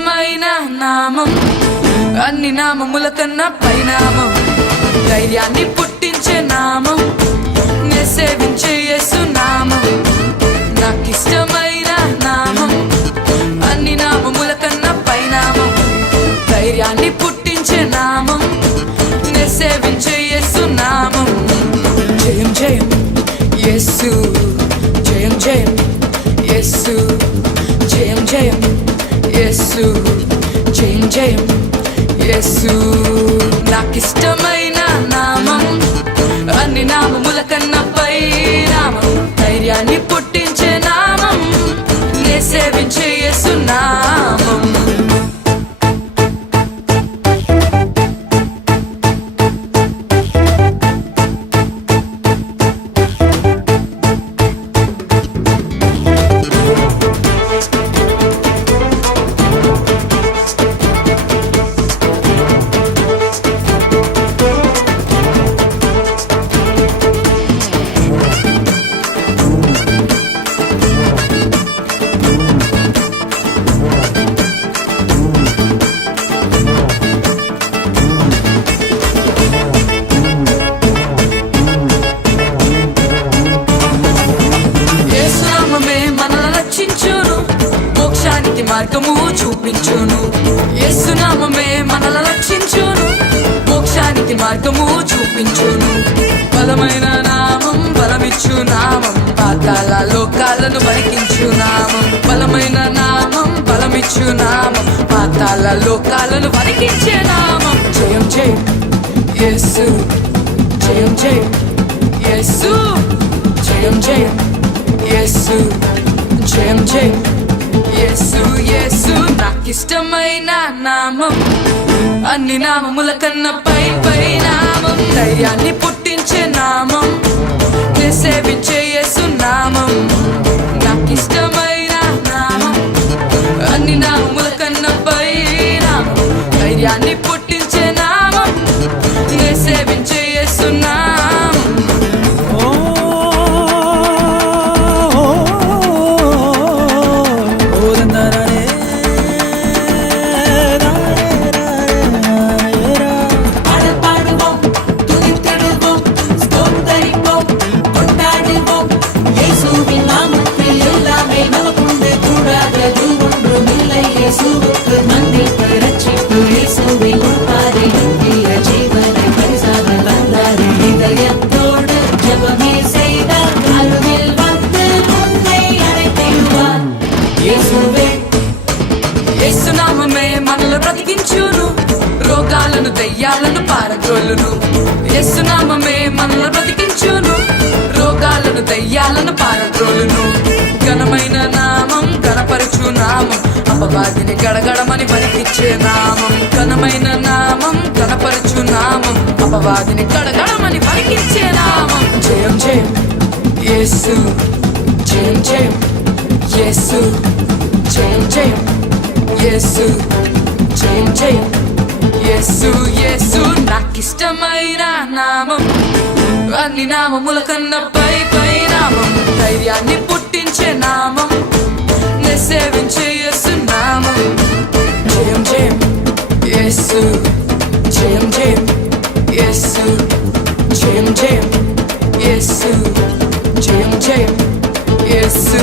నాకిష్టమైన నామం అన్ని నామముల కన్నా పైనామం ధైర్యాన్ని పుట్టించే నామం నే సేవించే యేసు నామం నాకిష్టమైన నామం అన్ని నామముల కన్నా పైనామం ధైర్యాన్ని పుట్టించే నామం నే సేవించే యేసు నామం జయం జయం యేసు జయం జయం యేసు జయం జయం యేసు జయం జయం యేసు నాకిష్టమైన నామం అన్ని నామముల కన్నా పై నామం ధైర్యాన్ని పుట్టించే నామం నే సేవించే యేసు నామం మార్గము చూపించును యేసు నామమే మనల రక్షించును మోక్షానికి మార్గము చూపించును బలమైన నామం బలమిచ్చు నామం పాతాళ లోకాలను వణికించు నామం బలమైన నామం బలమిచ్చు నామం పాతాళ లోకాలను వణికించే నామం జయం జయం యేసు జయం జయం యేసు జయం జయం యేసు జయం జయం యేసు యేసు నాకిష్టమైన నామం అన్ని నామముల కన్నా పై పై నామం ధైర్యాన్ని పుట్టించే నామం నే సేవించే యేసు నామం నాకిష్టమైన నామం అన్ని నామముల కన్నా పై నామం ధైర్యాన్ని పుట్టించే నామం నే సేవించే యేసు నామం యేసు నామమే మనల్ని బ్రతికించును రోగాలను దయ్యాలను పారద్రోలును యేసు నామమే మనల్ని బ్రతికించును రోగాలను దయ్యాలను పారద్రోలును ఘనమైన నామం ఘనపరచు నామం అపవాదిని గడగడమని వణికించే నామం ఘనమైన నామం ఘనపరచు నామం అపవాదిని గడగడమని వణికించే నామం జయం జయం యేసు జయం జయం యేసు జయం జయం యేసు జయం జయం యేసు యేసు నాకిష్టమైన నామం అన్ని నామముల కన్నా పై పై నామం ధైర్యాన్ని పుట్టించే నామం నే సేవించే యేసు నామం జయం జయం యేసు జయం జయం యేసు జయం జయం యేసు జయం జయం యేసు